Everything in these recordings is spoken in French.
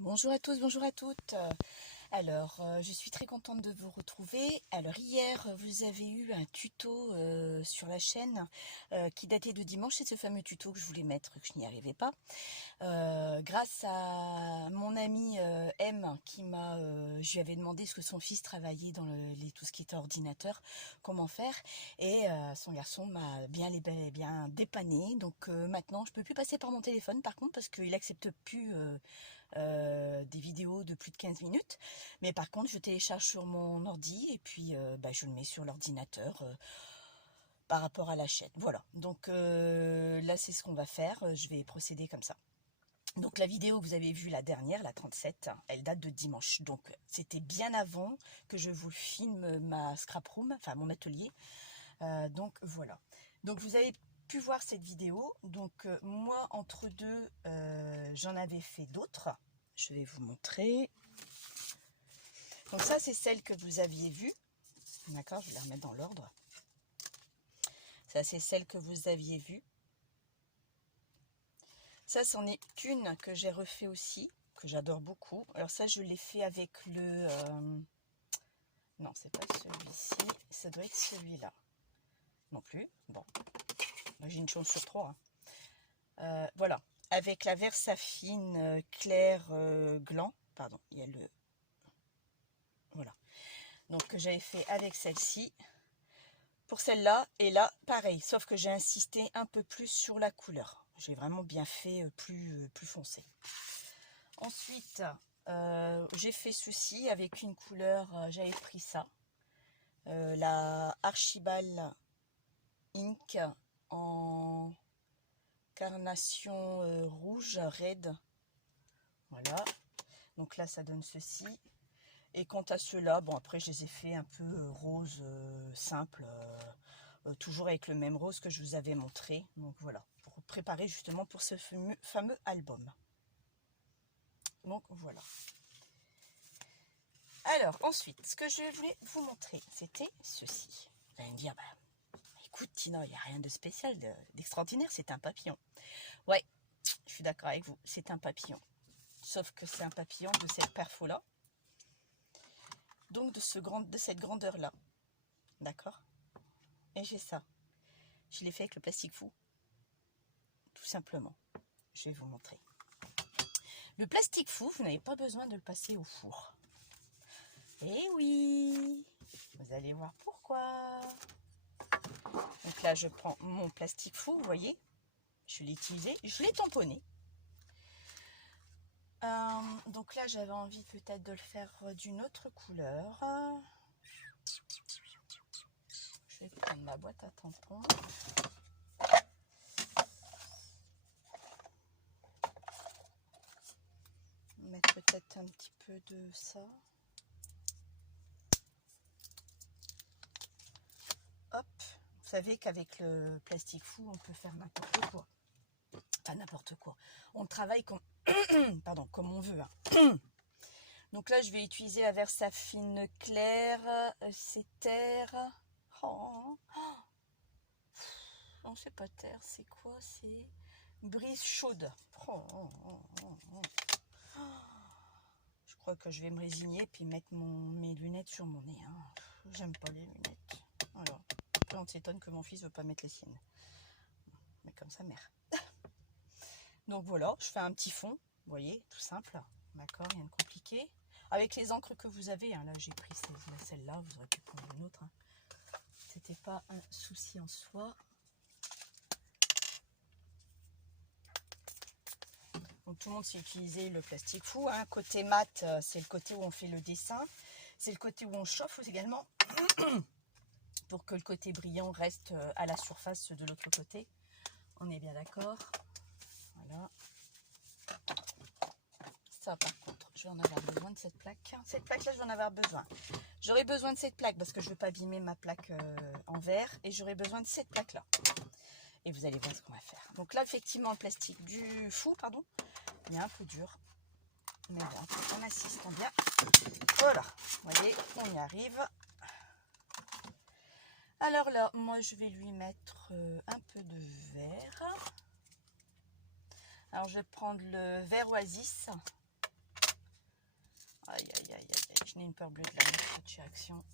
Bonjour à tous, bonjour à toutes. Je suis très contente de vous retrouver. Alors, hier, vous avez eu un tuto sur la chaîne qui datait de dimanche. C'est ce fameux tuto que je voulais mettre, que je n'y arrivais pas. Grâce à mon ami M, je lui avais demandé ce que son fils travaillait dans tout ce qui était ordinateur, comment faire. Et son garçon m'a bien dépanné. Donc maintenant, je peux plus passer par mon téléphone, par contre, parce qu'il accepte plus des vidéos de plus de 15 minutes. Mais par contre, je télécharge sur mon ordi et puis je le mets sur l'ordinateur par rapport à la chaîne. Voilà, donc là, c'est ce qu'on va faire. Je vais procéder comme ça. Donc la vidéo que vous avez vue, la dernière, la 37, elle date de dimanche. Donc c'était bien avant que je vous filme ma scrap room, enfin mon atelier. Donc voilà. Donc vous avez pu voir cette vidéo. Donc moi, entre deux, j'en avais fait d'autres. Je vais vous montrer. Donc ça, c'est celle que vous aviez vue. D'accord, je vais la remettre dans l'ordre. Ça, c'est celle que vous aviez vue. Ça, c'en est une que j'ai refait aussi, que j'adore beaucoup. Alors ça, je l'ai fait avec le... Non, c'est pas celui-ci. Ça doit être celui-là. Non plus. Bon. J'ai une chance sur trois. Voilà. Avec la Versafine clair gland. Pardon, il y a le... Voilà. Donc, que j'avais fait avec celle-ci. Pour celle-là, et là, pareil. Sauf que j'ai insisté un peu plus sur la couleur. J'ai vraiment bien fait plus foncé. Ensuite, j'ai fait ceci avec une couleur, j'avais pris ça. La Archibald Ink en carnation rouge raide. Voilà. Donc là, ça donne ceci. Et quant à ceux-là, bon après, je les ai fait un peu rose simple. Toujours avec le même rose que je vous avais montré. Donc voilà, pour préparer justement pour ce fameux album. Donc voilà. Alors ensuite, ce que je voulais vous montrer, c'était ceci. Vous allez me dire, écoute Tina, il n'y a rien de spécial, d'extraordinaire, c'est un papillon. Ouais, je suis d'accord avec vous, c'est un papillon. Sauf que c'est un papillon de cette perfo-là. Donc de cette grandeur-là. D'accord? Et j'ai ça. Je l'ai fait avec le plastique fou. Tout simplement. Je vais vous montrer. Le plastique fou, vous n'avez pas besoin de le passer au four. Eh oui! Vous allez voir pourquoi. Donc là, je prends mon plastique fou, vous voyez. Je l'ai utilisé, je l'ai tamponné. Donc là, j'avais envie peut-être de le faire d'une autre couleur. Je vais prendre ma boîte à tampons. Mettre peut-être un petit peu de ça. Hop. Vous savez qu'avec le plastique fou, on peut faire n'importe quoi. Enfin, n'importe quoi. On travaille comme, pardon, comme on veut. Hein. Donc là, je vais utiliser la Versafine claire. C'est terre. Oh. Non, c'est pas terre. C'est quoi? C'est brise chaude. Je crois que je vais me résigner puis mettre mes lunettes sur mon nez. Hein. J'aime pas les lunettes. Alors, après, on s'étonne que mon fils ne veut pas mettre les siennes. Mais comme sa mère. Donc voilà, je fais un petit fond. Vous voyez, tout simple. D'accord, rien de compliqué. Avec les encres que vous avez, hein, là j'ai pris celle-là, vous aurez pu prendre une autre. Hein. C'était pas un souci en soi. Donc tout le monde sait utiliser le plastique fou. Hein. Côté mat, c'est le côté où on fait le dessin. C'est le côté où on chauffe également. Pour que le côté brillant reste à la surface de l'autre côté. On est bien d'accord. Voilà. Ça par contre, je vais en avoir besoin de cette plaque. Cette plaque-là, je vais en avoir besoin. J'aurai besoin de cette plaque parce que je ne veux pas abîmer ma plaque en verre. Et j'aurai besoin de cette plaque-là. Et vous allez voir ce qu'on va faire. Donc là, effectivement, le plastique du fou, pardon, il est un peu dur. Mais bon, en insistant bien. Voilà, vous voyez, on y arrive. Alors là, moi, je vais lui mettre un peu de vert. Alors, je vais prendre le vert Oasis. Aïe, aïe, aïe, aïe, aïe. Je n'ai une peur bleue de la mousse de chez Action.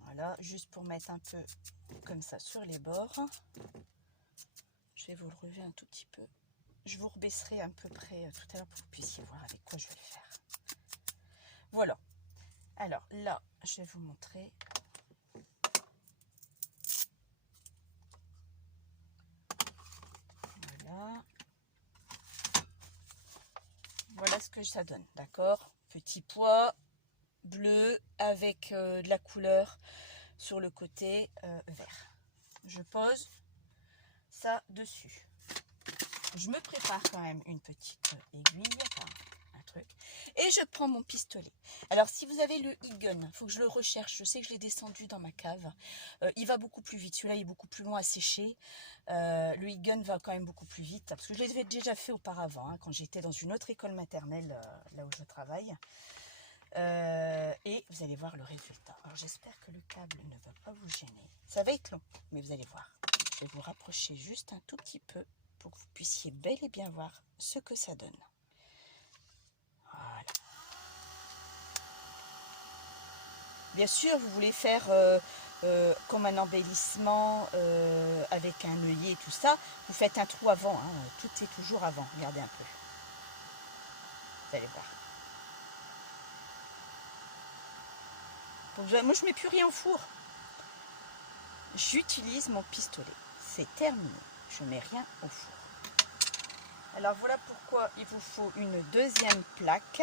Voilà, juste pour mettre un peu comme ça sur les bords. Je vais vous le relever un tout petit peu. Je vous rebaisserai à peu près tout à l'heure pour que vous puissiez voir avec quoi je vais le faire. Voilà. Alors là, je vais vous montrer. Voilà. Voilà ce que ça donne, d'accord? Petit pois bleu avec de la couleur sur le côté vert. Je pose ça dessus. Je me prépare quand même une petite aiguille, enfin, un truc. Et je prends mon pistolet. Alors si vous avez le Egon, il faut que je le recherche. Je sais que je l'ai descendu dans ma cave. Il va beaucoup plus vite. Celui-là il est beaucoup plus long à sécher. Le Egon va quand même beaucoup plus vite. Parce que je l'avais déjà fait auparavant, hein, quand j'étais dans une autre école maternelle, là où je travaille. Et vous allez voir le résultat. Alors j'espère que le câble ne va pas vous gêner. Ça va être long, mais vous allez voir. Je vais vous rapprocher juste un tout petit peu pour que vous puissiez bel et bien voir ce que ça donne. Voilà. Bien sûr, vous voulez faire comme un embellissement avec un œillet et tout ça, vous faites un trou avant. Hein. Tout est toujours avant. Regardez un peu. Vous allez voir. Donc, moi, je ne mets plus rien au four. J'utilise mon pistolet. C'est terminé. Je ne mets rien au four. Alors voilà pourquoi il vous faut une deuxième plaque.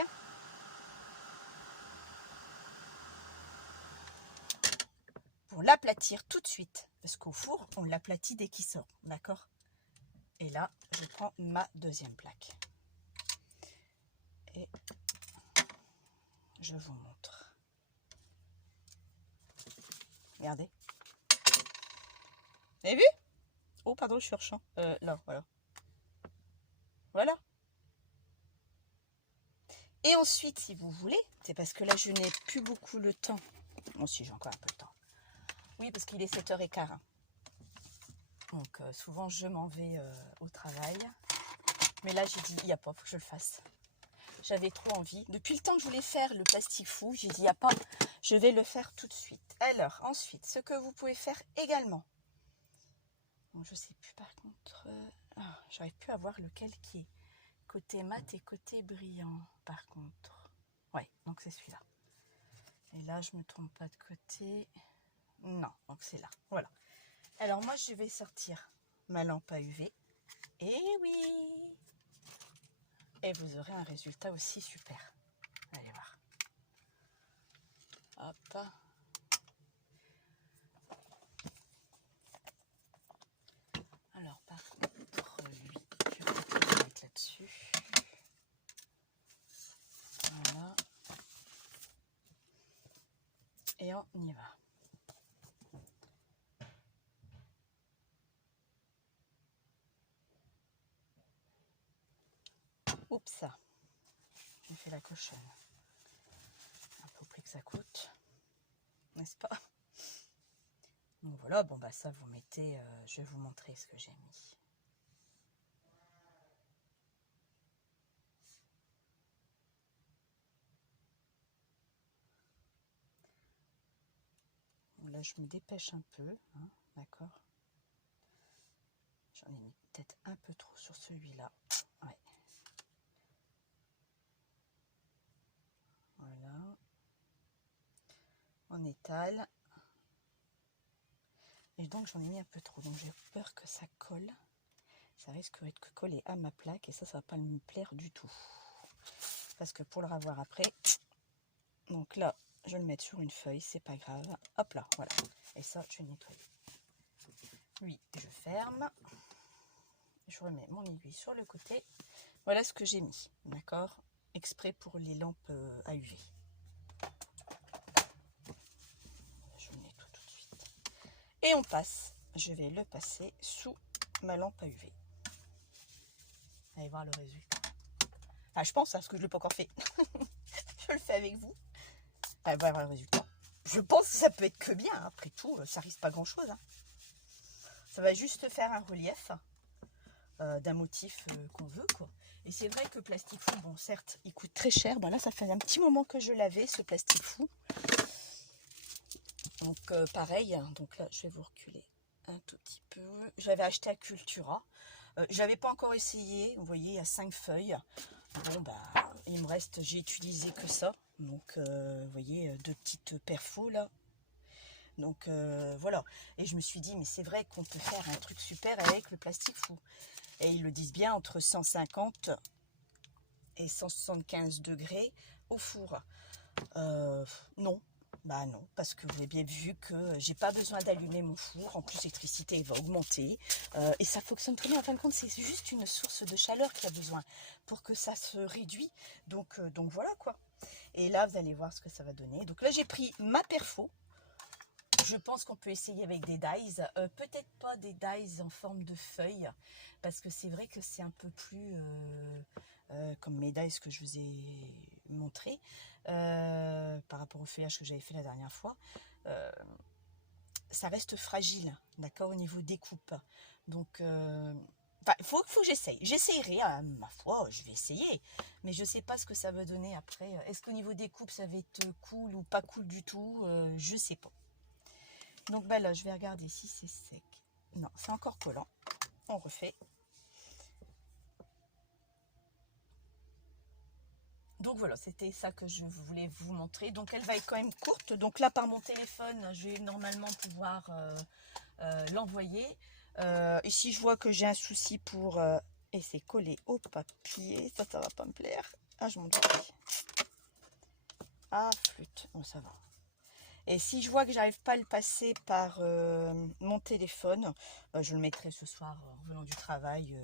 Pour l'aplatir tout de suite. Parce qu'au four, on l'aplatit dès qu'il sort. D'accord? Et là, je prends ma deuxième plaque. Et je vous montre. Regardez. Vous avez vu? Oh, pardon, je suis hors champ. Là, voilà. Voilà. Et ensuite, si vous voulez, c'est parce que là, je n'ai plus beaucoup le temps. Bon, si, j'ai encore un peu de temps. Oui, parce qu'il est 7h15. Hein. Donc, souvent, je m'en vais au travail. Mais là, j'ai dit, il n'y a pas, il faut que je le fasse. J'avais trop envie. Depuis le temps que je voulais faire le plastique fou, j'ai dit, il n'y a pas, je vais le faire tout de suite. Alors, ensuite, ce que vous pouvez faire également. Bon, je ne sais plus par contre, j'arrive plus à voir lequel qui est côté mat et côté brillant par contre. Ouais, donc c'est celui-là. Et là, je me trompe pas de côté. Non, donc c'est là. Voilà. Alors moi, je vais sortir ma lampe à UV. Et oui! Et vous aurez un résultat aussi super. Allez voir. Hop. Alors par contre, lui, je vais peut-être le mettre là-dessus. Voilà. Et on y va. Oups, j'ai fait la cochonne. Un peu prix que ça coûte, n'est-ce pas? Donc voilà, bon bah ça vous mettez, je vais vous montrer ce que j'ai mis. Bon, là je me dépêche un peu, hein, d'accord? J'en ai mis peut-être un peu trop sur celui-là. Ouais. Voilà. On étale. Et donc j'en ai mis un peu trop. Donc j'ai peur que ça colle. Ça risque de coller à ma plaque et ça va pas me plaire du tout. Parce que pour le ravoir après, donc là, je vais le mettre sur une feuille, c'est pas grave. Hop là, voilà. Et ça, je vais nettoyer. Lui, je ferme. Je remets mon aiguille sur le côté. Voilà ce que j'ai mis, d'accord? Exprès pour les lampes à UV. Je le nettoie tout de suite. Et on passe. Je vais le passer sous ma lampe à UV. Allez voir le résultat. Enfin, je pense, hein, parce que je ne l'ai pas encore fait. Je le fais avec vous. Allez voir le résultat. Je pense que ça peut être que bien. Hein. Après tout, ça risque pas grand-chose. Hein. Ça va juste faire un relief d'un motif qu'on veut, quoi. Et c'est vrai que plastique fou, bon certes il coûte très cher. Bon là ça fait un petit moment que je l'avais, ce plastique fou. Donc pareil, hein, donc là je vais vous reculer un tout petit peu. J'avais acheté à Cultura. Je n'avais pas encore essayé, vous voyez, il y a 5 feuilles. Bon bah il me reste, j'ai utilisé que ça. Donc vous voyez, 2 petites perfos là. Donc voilà. Et je me suis dit, mais c'est vrai qu'on peut faire un truc super avec le plastique fou. Et ils le disent bien, entre 150 et 175 degrés au four. Non. Bah non, parce que vous avez bien vu que j'ai pas besoin d'allumer mon four. En plus, l'électricité va augmenter. Et ça fonctionne très bien. En fin de compte, c'est juste une source de chaleur qui a besoin pour que ça se réduit. Donc voilà quoi. Et là, vous allez voir ce que ça va donner. Donc là, j'ai pris ma perfo. Je pense qu'on peut essayer avec des dies. Peut-être pas des dies en forme de feuilles. Parce que c'est vrai que c'est un peu plus... comme mes dies que je vous ai montré par rapport au feuillage que j'avais fait la dernière fois, ça reste fragile, d'accord, au niveau des coupes. Donc il faut que j'essaye. J'essayerai, ma foi, je vais essayer, mais je sais pas ce que ça va donner après. Est-ce qu'au niveau des coupes ça va être cool ou pas cool du tout, je sais pas. Donc bah là je vais regarder si c'est sec. Non, c'est encore collant. On refait. Donc voilà, c'était ça que je voulais vous montrer. Donc elle va être quand même courte. Donc là, par mon téléphone, je vais normalement pouvoir l'envoyer. Et si je vois que j'ai un souci pour... et c'est collé au papier, ça va pas me plaire. Ah, je m'en doute. Ah, flûte. Bon, ça va. Et si je vois que j'arrive pas à le passer par mon téléphone, je le mettrai ce soir en revenant du travail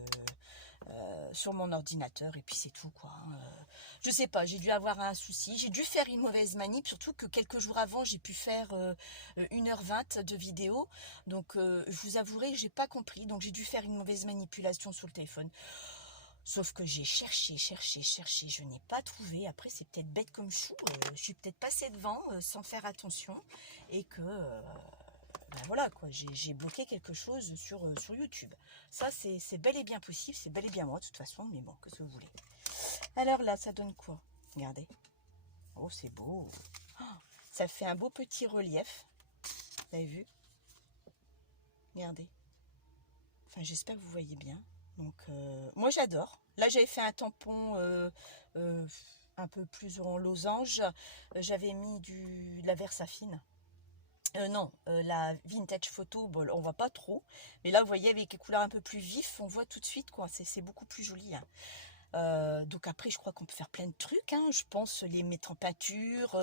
sur mon ordinateur et puis c'est tout quoi. Je sais pas, j'ai dû avoir un souci, j'ai dû faire une mauvaise manip, surtout que quelques jours avant j'ai pu faire 1h20 de vidéo, donc je vous avouerai que j'ai pas compris, donc j'ai dû faire une mauvaise manipulation sur le téléphone. Sauf que j'ai cherché, je n'ai pas trouvé. Après, c'est peut-être bête comme chou. Je suis peut-être passée devant sans faire attention. Et que, ben voilà, quoi, j'ai bloqué quelque chose sur YouTube. Ça, c'est bel et bien possible. C'est bel et bien moi, de toute façon. Mais bon, que ce que vous voulez. Alors là, ça donne quoi? Regardez. Oh, c'est beau. Oh, ça fait un beau petit relief. Vous avez vu? Regardez. Enfin, j'espère que vous voyez bien. Donc, moi j'adore. Là, j'avais fait un tampon un peu plus en losange. J'avais mis de la Versafine. Non, la vintage photo, bon, on voit pas trop. Mais là, vous voyez, avec les couleurs un peu plus vives, on voit tout de suite, quoi. C'est beaucoup plus joli. Hein. Donc après, je crois qu'on peut faire plein de trucs. Hein. Je pense les mettre en peinture,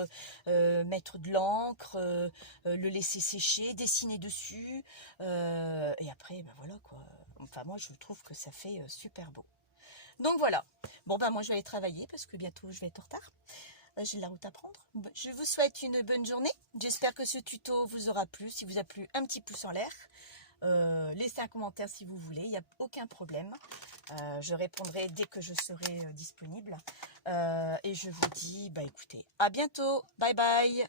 mettre de l'encre, le laisser sécher, dessiner dessus. Et après, ben voilà quoi. Enfin, moi, je trouve que ça fait super beau. Donc voilà. Bon, ben moi, je vais aller travailler parce que bientôt, je vais être en retard. J'ai la route à prendre. Je vous souhaite une bonne journée. J'espère que ce tuto vous aura plu. Si vous a plu, un petit pouce en l'air. Laissez un commentaire si vous voulez, il n'y a aucun problème. Je répondrai dès que je serai disponible. Et je vous dis, bah écoutez, à bientôt. Bye bye.